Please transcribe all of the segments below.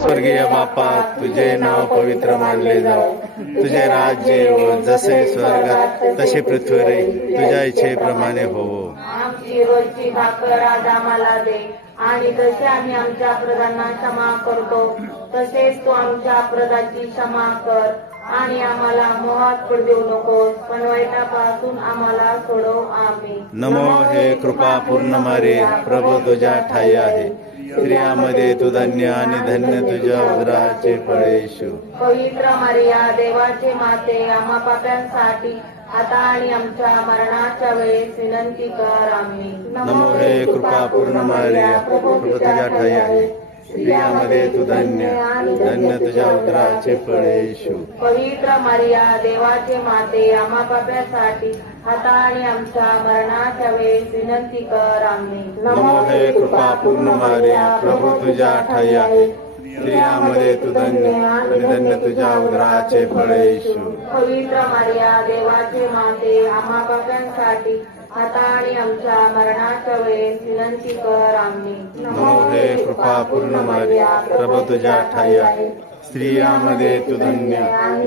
स्वर्गीय बापा तुझे नाव पवित्र मानले जाओ तुझे राज्य येवो जसे स्वर्गात तसे पृथ्वीवरही तुझ्या इच्छेप्रमाणे होवो. आमची रोजची भाकर आज आम्हाला दे. आणि जसे आम्ही आमच्या प्रधांना क्षमा करतो तसेच तू आमच्या प्रधाची क्षमा कर. आणि आम्हाला मोहात पडू देऊ नकोस पण वाईटापासून आम्हाला सोडव आम्ही. नमो हे कृपा पूर्ण मारे प्रभू तुझ्या ठाई आहे. स्त्रियामध्ये तू धन्य आणि धन्य तुझ्या उदराचे फळ येशू. पवित्र मारिया देवाचे माते आम्हा पाप्यांसाठी आता आणि आमच्या मरणाच्या वेळेस विनंती कर आम्ही नमो हे कृपा पूर्ण मारे प्रभू तुझ्या ठाई आहे. स्त्रियामध्ये तू धन्य धन्य तुझ्या उदराचे फळ येशू. पवित्र मारिया देवाचे माते आम्हा पाप्यासाठी आता आणि आमच्या मरणाच्या वेळेस विनंती कर आम्ही. नमो हे कृपा पूर्ण मारे प्रभू तुझ्या ठाई आहे. स्त्रियामध्ये तू धन्य आणि धन्य तुझ्या उदराचे फळ येशू. पवित्र मारिया देवाचे माते आम्हा पाप्यांसाठी आता आणि आमच्या मरणाच्या वेळेस विनंती कर आम्ही. नमो हे कृपा पूर्ण मारिया प्रभू तुझ्या ठाई आहे स्त्रियामध्ये तू धन्य.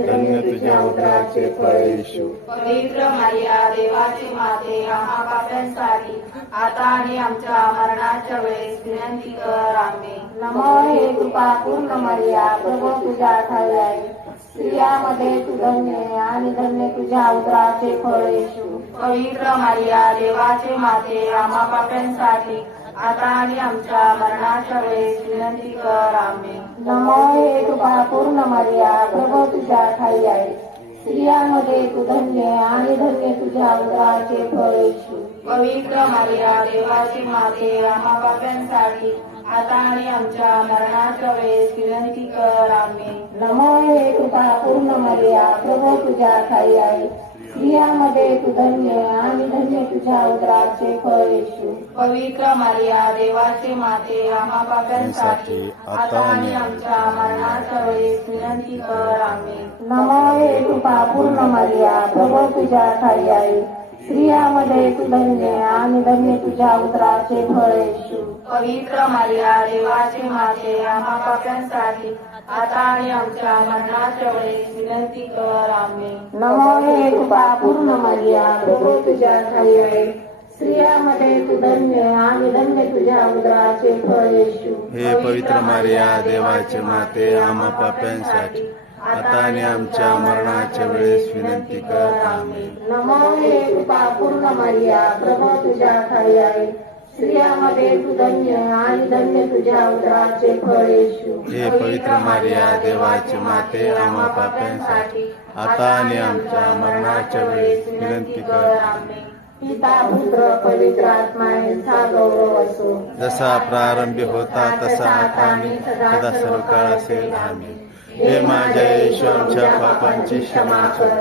धन्य तुझ्या उदराचे फळ येशू. पवित्र मारिया देवाची माते आम्हा पाप्यांसाठी आता आणि आमच्या मरणाच्या वेळेस विनंती कर आम्ही नमो हे कृपा पूर्ण मारिया प्रभू तुझ्या ठाई आहे स्त्रियामध्ये तू धन्य आणि धन्य तुझ्या उदराचे फळ येशू. पवित्र मारिया देवाचे माते आम्हा पाप्यांसाठी आता आणि आमच्या मरणाच्या वेळेस विनंती कर आम्ही नमाय हे कृपा पूर्ण मारिया प्रभू तुझ्या ठाई आहे. स्त्रियांमध्ये तू धन्य आणि धन्य तुझ्या उदराचे फळ येशू. पवित्र मारिया देवाची माते आम्हा पाप्यांसाठी आता आणि आमच्या मरणाच्या वेळेस विनंती कर आम्ही नमो हे कृपा पूर्ण मारिया प्रभू तुझ्या ठाई आहे. स्त्रियामध्ये तू धन्य आणि धन्य तुझ्या उदराचे फळ येशू. पवित्र मारिया देवाचे माते आम्हा पाप्यांसाठी. आता आणि आमच्या मरणाच्या वेळेस विनंती कर. आम्ही नमो हे कृपा पूर्ण मारिया प्रभू तुझ्या ठाई आहे. स्त्रियामध्ये तू धन्य आणि धन्य तुझ्या उदराचे फळ येशू. पवित्र मारिया देवाचे माते आम्हा पाप्यांसाठी. आता आणि आमच्या मरणाच्या वेळेस विनंती कर आम्ही नमो हे कृपा पूर्ण मारिया प्रभू तुझ्या आहे स्त्रियामध्ये तू धन्य आणि धन्य तुझ्या उदराचे फळ येशू. हे पवित्र मारिया देवाचे माते आम्हा पाप्यांसाठी. आता आणि आमच्या मरणाच्या वेळेस विनंती कर. आम्ही नमो हे कृपा पूर्ण मारिया. प्रभू तुझ्या ठाई आहे. स्त्रियामध्ये तू धन्य आणि धन्य तुझ्या उदराचे फळ येशू. हे पवित्र मारिया देवाचे माते आम्हा पाप्यांसाठी. आता आणि आमच्या मरणाच्या वेळेस विनंती कर. आम्ही पिता पुत्र पवित्र आत्मा यांचा गौरव असो. जसा प्रारंभी होता तसा आता आणि सदा सर्व काळ असेल. आम्ही हे माझ्या येशू आमच्या पापांची क्षमा कर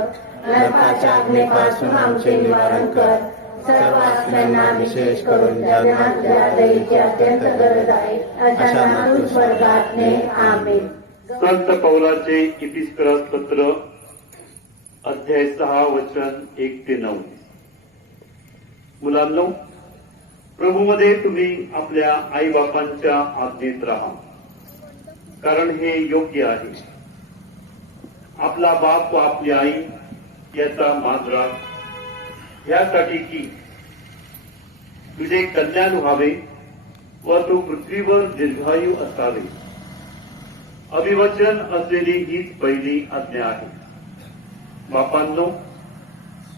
नरकाच्या अग्नीपासून आमचे निवारण कर. सर्व आत्म्यांना विशेष करून ज्यांना तुझ्या दयेची अत्यंत गरज आहे. अशा तू स्वर्गात ने आमेन. संत पौलाचे इपिस्करास पत्र अध्याय सहा वचन एक ते नऊ. मुलांनो प्रभूमध्ये तुम्ही आपल्या आई बापांच्या आज्ञेत राहा. कारण हे योग्य आहे. आपला बाप व आपली आई याचा मान यासाठी की तुझे कल्याण व्हावे व तू पृथ्वीवर दीर्घायू असावे. अभिवचन असलेली हीच पहिली आज्ञा आहे. बापांनो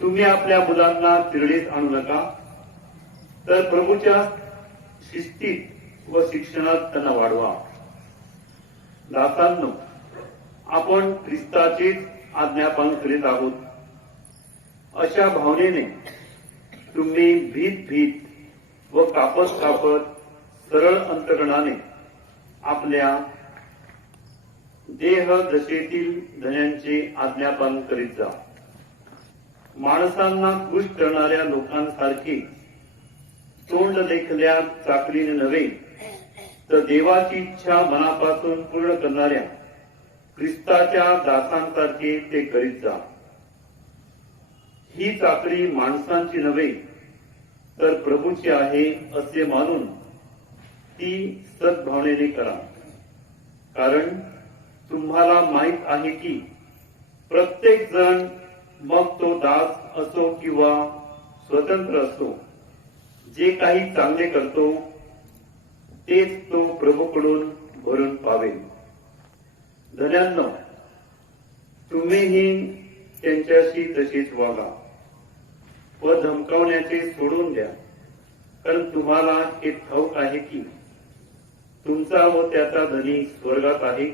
तुम्ही आपल्या मुलांना तिरडीत आणू नका. तर प्रभूच्या शिस्तीत व शिक्षणात त्यांना वाढवा. जाताना आपण ख्रिस्ताचीच आज्ञापालन करीत आहोत. अशा भावनेने तुम्ही भीत भीत व कापत कापत सरळ अंतरणाने आपल्या देह दशेतील धन्यांचे आज्ञापालन करीत जा. माणसांना खुश करणाऱ्या लोकांसारखे तोंड लेखल्या चाकरीने नव्हे तर देवाची इच्छा मनापासून पूर्ण करणाऱ्या ख्रिस्ताच्या दासांसारखे ते करीत जा. ही चाकरी माणसांची नव्हे तर प्रभूची आहे असे मानून ती सद्भावनेने करा. कारण तुम्हाला माहीत आहे की प्रत्येक जण मग तो दास असो किंवा स्वतंत्र असो जे काही चांगले करतो तेच तो प्रभूकडून भरून पावेल. धन्यांना तुम्हीही त्यांच्याशी तशीच वागा. व धमकावण्याचे सोडून द्या. कारण तुम्हाला हे ठाऊक आहे की तुमचा व त्याचा धनी स्वर्गात आहे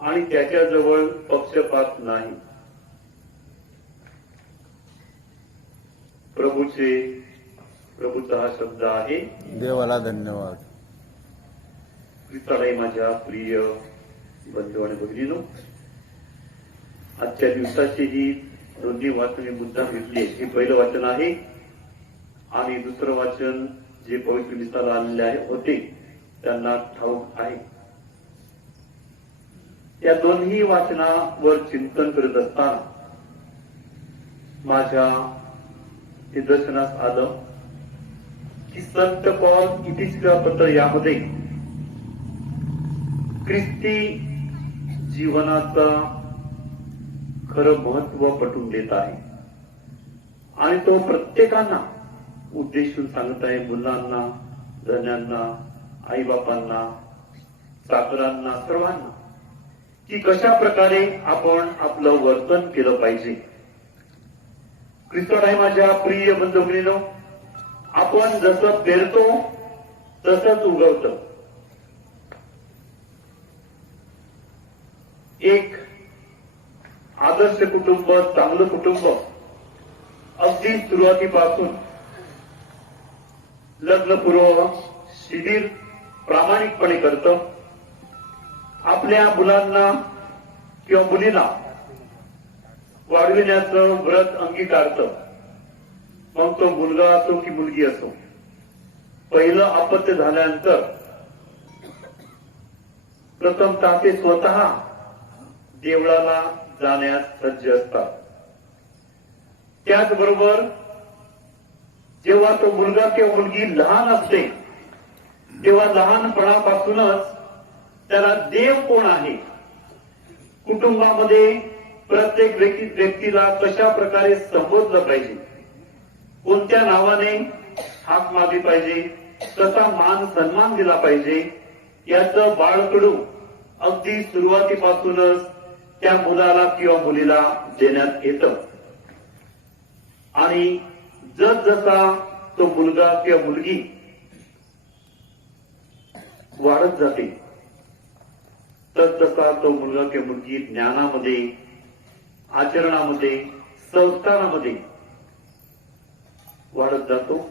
आणि त्याच्याजवळ पक्षपात नाही. प्रभूचे प्रभूचा हा शब्द आहे. देवाला धन्यवाद. विठ्ठलाई माझ्या प्रिय बंधू आणि भगिनीनो आजच्या दिवसाची ही दोन्ही वाचन मुद्दा घेतली हे पहिलं वाचन आहे. आणि दुसरं वाचन जे पवित्र दिसाला आलेले आहे होते. त्यांना ठाऊक आहे. या दोन्ही वाचनावर चिंतन करत असताना माझ्या निदर्शनास आलं की संत पॉल इतिश्रा पत्र यामध्ये ख्रिस्ती जीवनाचा खरं महत्त्व पटवून देत आहे. आणि तो प्रत्येकांना उद्देशून सांगत आहे मुलांना जण्यांना आईबापांना चाकरांना सर्वांना की कशा प्रकारे आपण आपलं वर्तन केलं पाहिजे. ख्रिस्तात आहे माझ्या प्रिय बंधुगिरीनो आपण जसं पेरतो तसंच उगवतं. एक आदर्श कुटुंब चांगलं कुटुंब अगदी सुरुवातीपासून लग्नपूर्व शिबिर प्रामाणिकपणे करतं. आपल्या मुलांना किंवा मुलीला वाढविण्याचं व्रत अंगीकारतं. मग तो मुलगा असो की मुलगी असो. पहिलं अपत्य झाल्यानंतर प्रथमतः ते स्वतः देवळाला जाण्यास सज्ज असतात. त्याचबरोबर जेव्हा तो मुलगा किंवा मुलगी लहान असते तेव्हा लहानपणापासूनच त्याला देव कोण आहे? कुटुंबामध्ये प्रत्येक व्यक्ती व्यक्तीला कशा प्रकारे संबोधलं पाहिजे? कोणत्या नावाने हाक मारली पाहिजे? कसा मान सन्मान दिला पाहिजे? याचं बाळकडू अगदी सुरुवातीपासूनच त्या मुलाला किंवा मुलीला देण्यात येतं. आणि जसा तो मुलगा किंवा मुलगी वाढत जाते तर तसा तो मुलगा किंवा मुलगी ज्ञानामध्ये आचरणामध्ये संस्कारामध्ये वाढत जातो.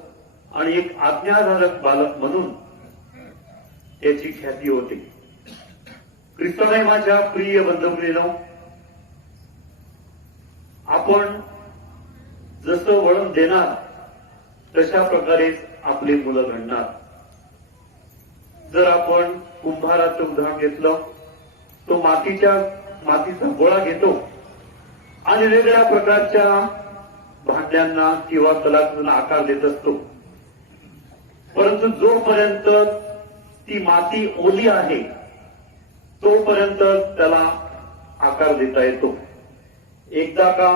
आणि एक आज्ञाधारक बालक म्हणून त्याची ख्याती होते. ख्रिस्ताने माझ्या प्रिय बंधुगिरीनो आपण जसं वळण देणार तशा प्रकारेच आपली मुलं घडणार. जर आपण कुंभाराचं उदाहरण घेतलं तो मातीच्या मातीचा गोळा घेतो आणि वेगवेगळ्या प्रकारच्या भांड्यांना किंवा कलाकृतींना आकार देत असतो. परंतु जोपर्यंत ती माती ओली आहे तोपर्यंत त्याला आकार देता येतो. एकदा का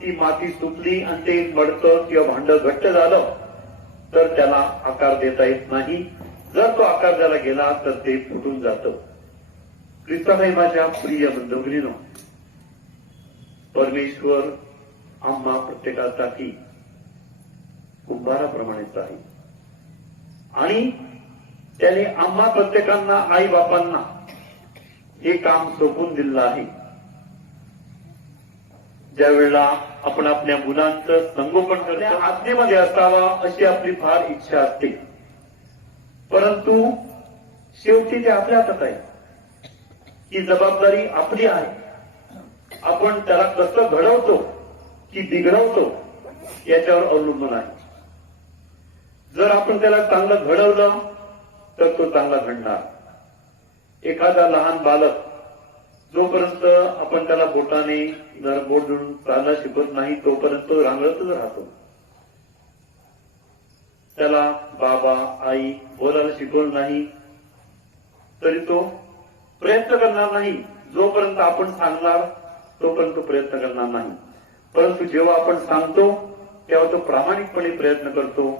ती माती सुकली आणि ते मडकं किंवा भांड घट्ट झालं तर त्याला आकार देता येत नाही. जर तो आकार द्यायला गेला तर ते फुटून जात. ख्रिस्ताने माझ्या प्रिय बंधुगिरीनो परमेश्वर आम्हा प्रत्येकासाठी कुंभाराप्रमाणेच आहे. आणि त्याने आम्हा प्रत्येकांना आई बापांना हे काम सोपून दिलं आहे. ज्या वेळेला आपण आपल्या मुलांचं संगोपन करतो आज्ञेमध्ये असावा अशी आपली फार इच्छा असते. परंतु शेवटी ते आपल्या हातात आहे. ही जबाबदारी आपली आहे. आपण त्याला कसं घडवतो की बिघडवतो याच्यावर अवलंबून आहे. जर आपण त्याला चांगलं घडवलं तर तो चांगला घडणार. एखादा लहान बालक जोपर्यंत आपण त्याला बोटाने जर बोट देऊन चालला शिकवत नाही तोपर्यंत तो रांगळतच राहतो. त्याला बाबा आई बोलायला शिकवलं नाही तरी तो प्रयत्न करणार नाही. जोपर्यंत आपण सांगणार तोपर्यंत तो प्रयत्न करणार नाही. परंतु जेव्हा आपण सांगतो तेव्हा तो प्रामाणिकपणे प्रयत्न करतो.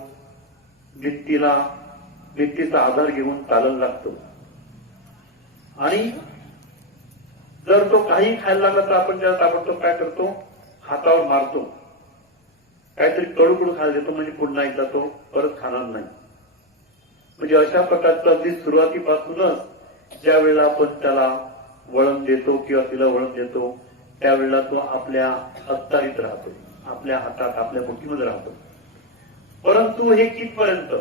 भित्तीला भित्तीचा आधार घेऊन चालायला लागतो. आणि जर तो काही खायला लागला तर आपण त्याला ताबडतोब काय करतो? हातावर मारतो. काहीतरी कडूकडू खायला देतो म्हणजे पुन्हा एकदा तो परत खाणार नाही. म्हणजे अशा प्रकारचं अगदी सुरुवातीपासूनच ज्या वेळेला आपण त्याला वळण देतो किंवा तिला वळण देतो त्यावेळेला तो आपल्या अत्तारीत राहतो आपल्या हातात आपल्या मुठीमध्ये राहतो. परंतु हे कितपर्यंत?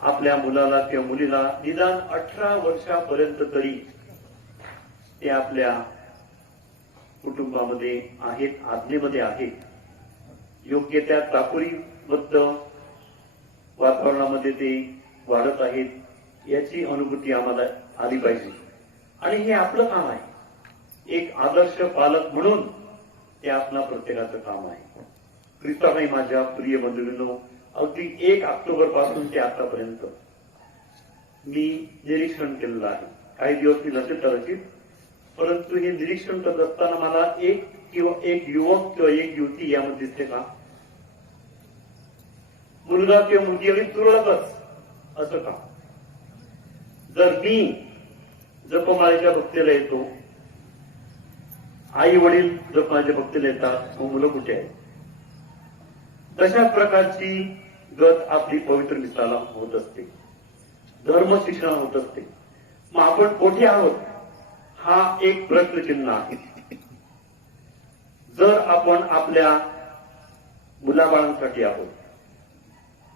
आपल्या मुलाला किंवा मुलीला निदान अठरा वर्षापर्यंत तरी ते आपल्या कुटुंबामध्ये आहेत आज्ञेमध्ये आहेत. योग्य त्या चाकोरीबद्ध वातावरणामध्ये ते वाढत आहेत याची अनुभूती आम्हाला आली पाहिजे. आणि हे आपलं काम आहे. एक आदर्श पालक म्हणून ते आपला प्रत्येकाचं काम आहे. ख्रिस्ताबाई माझ्या प्रिय बंधूंनो अगदी एक ऑक्टोबरपासून ते आतापर्यंत मी निरीक्षण केलेलं आहे. काही दिवस मी नसेल कदाचित परंतु हे निरीक्षण करत असताना मला एक किंवा एक युवक किंवा एक युवती यामध्ये दिसते का? मुलगा किंवा मुलगी अगदी तुरळकच. असं का? जर मी जपमाळेच्या भक्तीला येतो आई वडील जपमाळेच्या भक्तीला येतात मग मुलं कुठे आहेत? तशाच प्रकारची गत आपली पवित्र मित्राला होत असते. धर्म शिक्षण होत असते. मग आपण कोठे आहोत? हा एक प्रश्नचिन्ह आहे. जर आपण आपल्या मुलाबाळांसाठी आहोत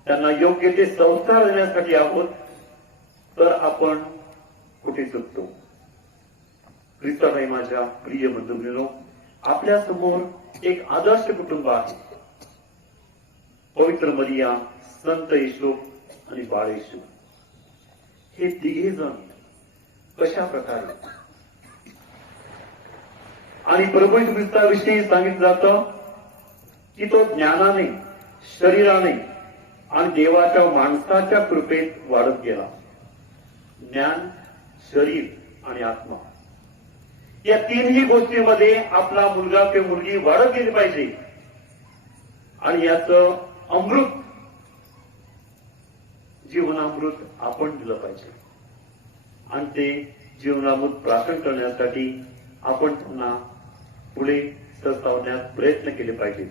त्यांना योग्य ते संस्कार देण्यासाठी आहोत तर आपण कुठे चुकतो? ख्रिस्ताबाई माझ्या प्रिय बंधूंनो आपल्यासमोर एक आदर्श कुटुंब आहे. पवित्र मरिया संत येशू आणि बाळ येशू. हे तिघे जण कशा प्रकारे? आणि प्रभू ख्रिस्ताविषयी सांगितलं जात की तो ज्ञानाने शरीराने आणि देवाच्या माणसाच्या कृपेत वाढत गेला. ज्ञान शरीर आणि आत्मा. या तीनही गोष्टीमध्ये आपला मुलगा किंवा मुलगी वाढत गेली पाहिजे. आणि याचं अमृत. जीवनामृत आपण दिलं पाहिजे. आणि ते जीवनामृत प्राशन करण्यासाठी आपण त्यांना पुढे सरसावण्यात प्रयत्न केले पाहिजे.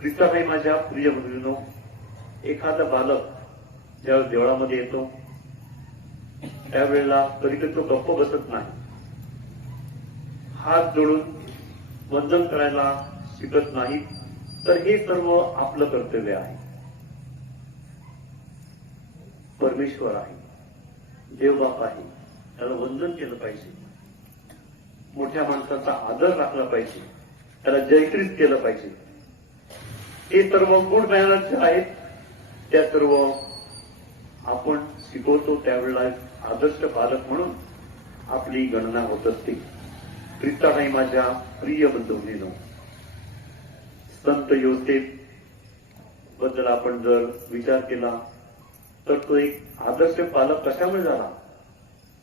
ख्रिस्ताबाई माझ्या प्रिय मुलीनो एखादा बालक ज्यावेळेस देवळामध्ये येतो त्यावेळेला कधी कधी तो गप्प बसत नाही. हात जोडून वंदन करायला शिकत नाही. तर हे सर्व आपलं कर्तव्य आहे. परमेश्वर आहे. देवबाप आहे. त्याला वंदन केलं पाहिजे. मोठ्या माणसाचा आदर राखला पाहिजे. त्याला जयकृत केलं पाहिजे. हे सर्व गुड मॅनर्स आहेत. त्या सर्व आपण शिकवतो त्यावेळेला आदर्श पालक म्हणून आपली गणना होत असते. ख्रिस्ताबाई माझ्या प्रिय बंधवणीनं संत योसेफबद्दल आपण जर विचार केला तर तो एक आदर्श पालक कशामुळे झाला?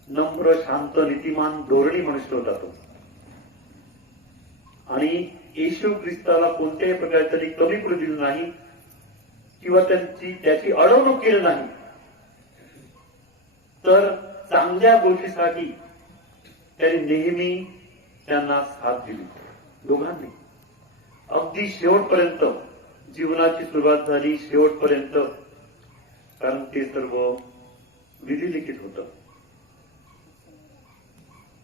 नम्र शांत नीतिमान धोरणी मनुष्य होता तो. आणि येशू ख्रिस्ताला कोणत्याही प्रकारे त्यांनी कमी करू दिली नाही किंवा त्यांची त्याची अडवणूक केली नाही. तर चांगल्या गोष्टीसाठी त्यांनी नेहमी त्यांना साथ दिली. दोघांनी. अगदी शेवटपर्यंत जीवनाची सुरुवात झाली शेवटपर्यंत. कारण ते सर्व विधिलिखित होत.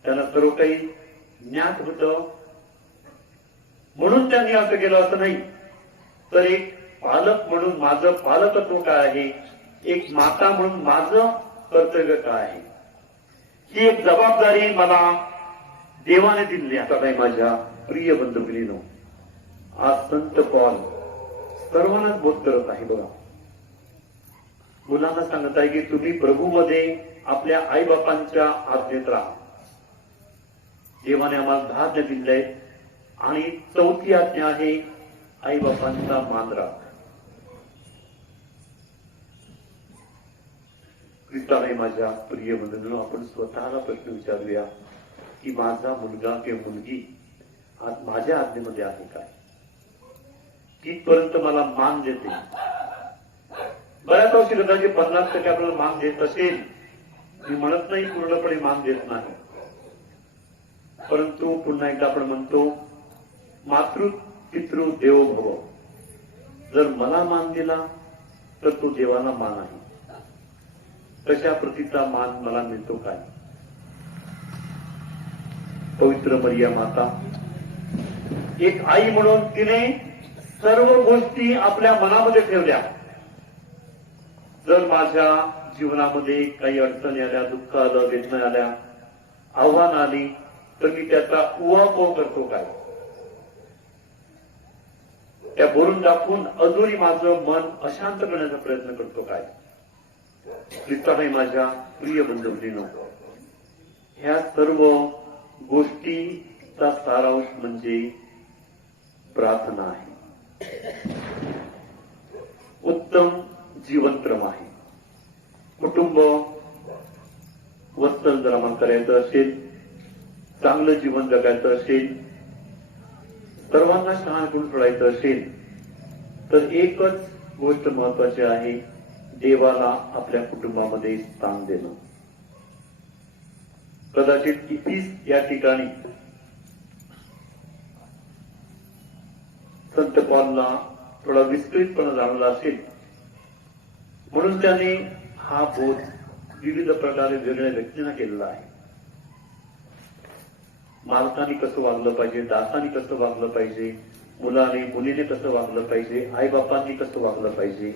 त्यांना सर्व काही ज्ञात होत. म्हणून त्यांनी असं केलं असं नाही. तर एक पालक म्हणून माझं पालकत्व काय आहे? एक माता म्हणून माझं कर्तव्य काय आहे? ही एक जबाबदारी मला देवाने दिली आता नाही माझ्या प्रिय बंधुगिरीनो आज संत पॉल सर्वांनाच बोध करत आहे बघा. मुलांना सांगत आहे की तुम्ही प्रभूमध्ये आपल्या आई बापांच्या आज्ञेत राहा. देवाने आम्हाला दहा आज्ञा दिल्या आहेत आणि चौथी आज्ञा आहे आई बापांचा मान राख. ख्रिस्ताने माझ्या प्रिय बंधूंनो आपण स्वतःला प्रश्न विचारूया की माझा मुलगा किंवा मुलगी आज माझ्या आज्ञेमध्ये आहे काय? इथपर्यंत मला मान देते. बऱ्याच वर्षी कदाचित पन्नास टक्के आपल्याला मान देत असेल मी म्हणत नाही पूर्णपणे मान देत नाही. परंतु पुन्हा एकदा आपण म्हणतो मातृ पितृ देवो भव. जर मला मान दिला तर तो देवाला मान आहे. तशा प्रतीचा मान मला मिळतो काय? पवित्र मरिया माता एक आई म्हणून तिने सर्व गोष्टी आपल्या मनामध्ये ठेवल्या. जर माझ्या जीवनामध्ये काही अडचणी आल्या दुःख आलं वेदना आल्या आव्हान आली तर मी त्याचा उहापोह करतो काय? त्या बोलून दाखवून अजूनही माझं मन अशांत करण्याचा प्रयत्न करतो काय? ख्रिस्ताने माझ्या प्रिय बंधुभगिनीनो ह्या सर्व गोष्टीचा सारांश म्हणजे प्रार्थना आहे. उत्तम जीवनक्रम आहे. कुटुंब वस्तन जर करायचं असेल चांगलं जीवन जगायचं असेल सर्वांना शहाण करून सोडायचं असेल तर एकच गोष्ट महत्वाची आहे देवाला आपल्या कुटुंबामध्ये स्थान देणं. कदाचित कितीच या ठिकाणी संत पॉलला थोडा विस्तृतपणा जाणला असेल. म्हणून त्याने हा बोध विविध प्रकारे वेगळ्या व्यक्तींना केलेला आहे. मालकाने कसं वागलं पाहिजे दासाने कसं वागलं पाहिजे मुलाने मुलीने कसं वागलं पाहिजे आई बापांनी कसं वागलं पाहिजे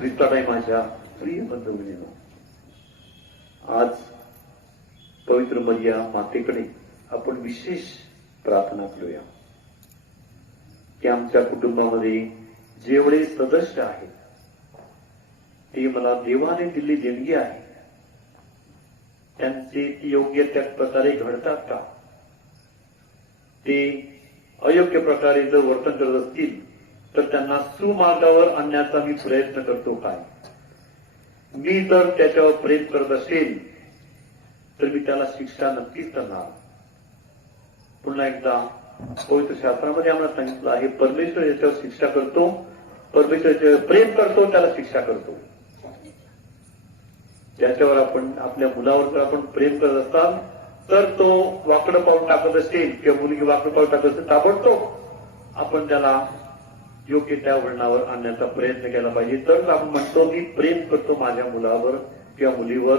विस्ताराय माझ्या प्रिय बंधुभगिनीनो आज पवित्र मर्या मातेकडे आपण विशेष प्रार्थना करूया. की आमच्या कुटुंबामध्ये जेवढे सदस्य आहेत ते मला देवाने दिली देणगी आहे. त्यांचे ती योग्य त्या प्रकारे घडतात का? ते अयोग्य प्रकारे जर वर्तन करत असतील तर त्यांना सुमार्गावर आणण्याचा मी प्रयत्न करतो काय? मी जर त्याच्यावर प्रेम करत असेल तर मी त्याला शिक्षा नक्कीच करणार. पुन्हा एकदा पवित्र शास्त्रामध्ये आम्हाला सांगितलं आहे परमेश्वर याच्यावर शिक्षा करतो परमेश्वर प्रेम करतो त्याला शिक्षा करतो. त्याच्यावर आपण आपल्या मुलावर जर आपण प्रेम करत असाल तर तो वाकडं पाऊल टाकत असेल किंवा मुलगी वाकडं पाऊल टाकत असेल ताबडतोब आपण त्याला योग्य त्या वळणावर आणण्याचा प्रयत्न केला पाहिजे. तर आपण म्हणतो मी प्रेम करतो माझ्या मुलावर किंवा मुलीवर.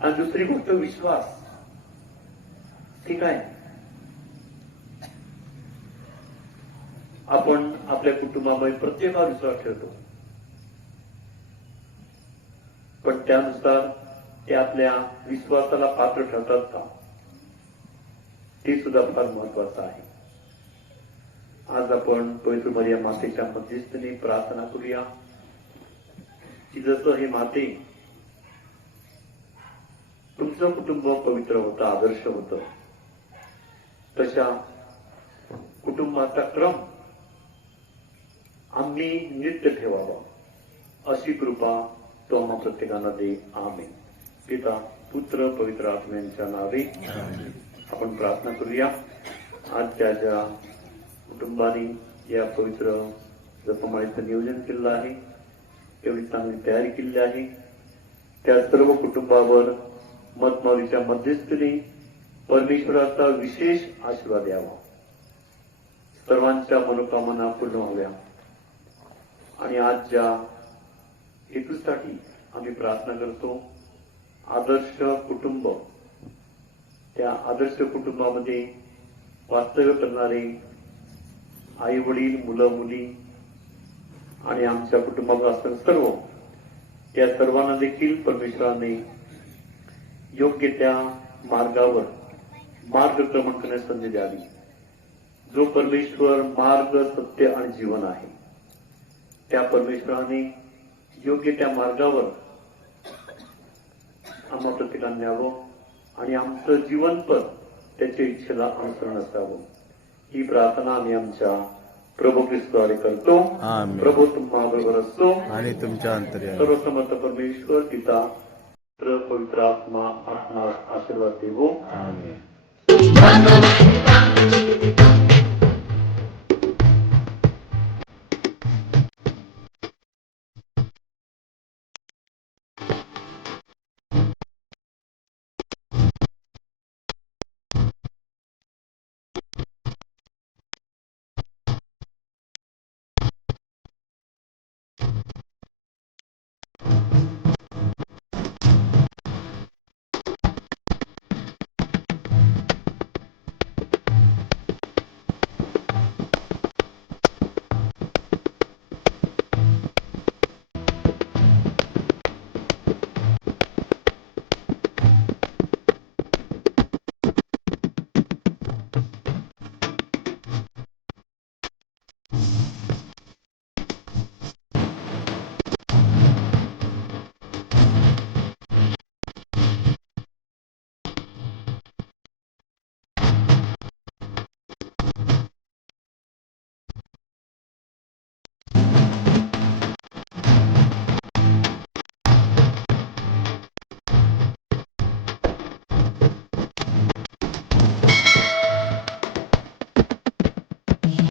आणि दुसरी गोष्ट विश्वास. ठीक आहे? आपण आपल्या कुटुंबामध्ये प्रत्येकावर विश्वास ठेवतो. पण त्यानुसार ते आपल्या विश्वासाला पात्र ठरतात का? ते सुद्धा फार महत्वाचं आहे. आज आपण पवित्र मर्या मातेच्या मध्यस्थीने प्रार्थना करूया. की जसं हे माते तुमचं कुटुंब पवित्र होतं आदर्श होतं तशा कुटुंबाचा क्रम आम्ही नित्य ठेवावा. अशी कृपा तो आम्हा प्रत्येकांना दे. आमेन. पिता पुत्र पवित्र आत्म्यांच्या नावे आपण प्रार्थना करूया. आज ज्या कुटुंबाने या पवित्र जपमाळीचं नियोजन केलेलं आहे एवढी चांगली तयारी केलेली आहे त्या सर्व कुटुंबावर मतमावलीच्या मध्यस्थीने परमेश्वराचा विशेष आशीर्वाद यावा. सर्वांच्या मनोकामना पूर्ण व्हाव्या. आणि आज ज्या हेतूसाठी आम्ही प्रार्थना करतो आदर्श कुटुंब त्या आदर्श कुटुंबामध्ये वास्तव्य करणारे आई वडील मुलं मुली आणि आमच्या कुटुंबात असणारे सर्व त्या सर्वांना देखील परमेश्वराने योग्य त्या मार्गावर मार्गक्रमण करण्यास संधी द्यावी. जो परमेश्वर मार्ग सत्य आणि जीवन आहे. त्या परमेश्वराने योग्य त्या मार्गावर आम्हा प्रत्येकाने न्यावं आणि आमचं जीवन पण त्याच्या इच्छेला अनुसरण असावं. ही प्रार्थना आम्ही आमच्या प्रभू ख्रिस्ताद्वारे करतो. आमेन. प्रभू तुम्हा बरोबर असतो आणि तुमच्या अंतर्यात. सर्वसमर्थ परमेश्वर पिता पुत्र, पवित्र आत्मा आत्मा आशीर्वाद देवो.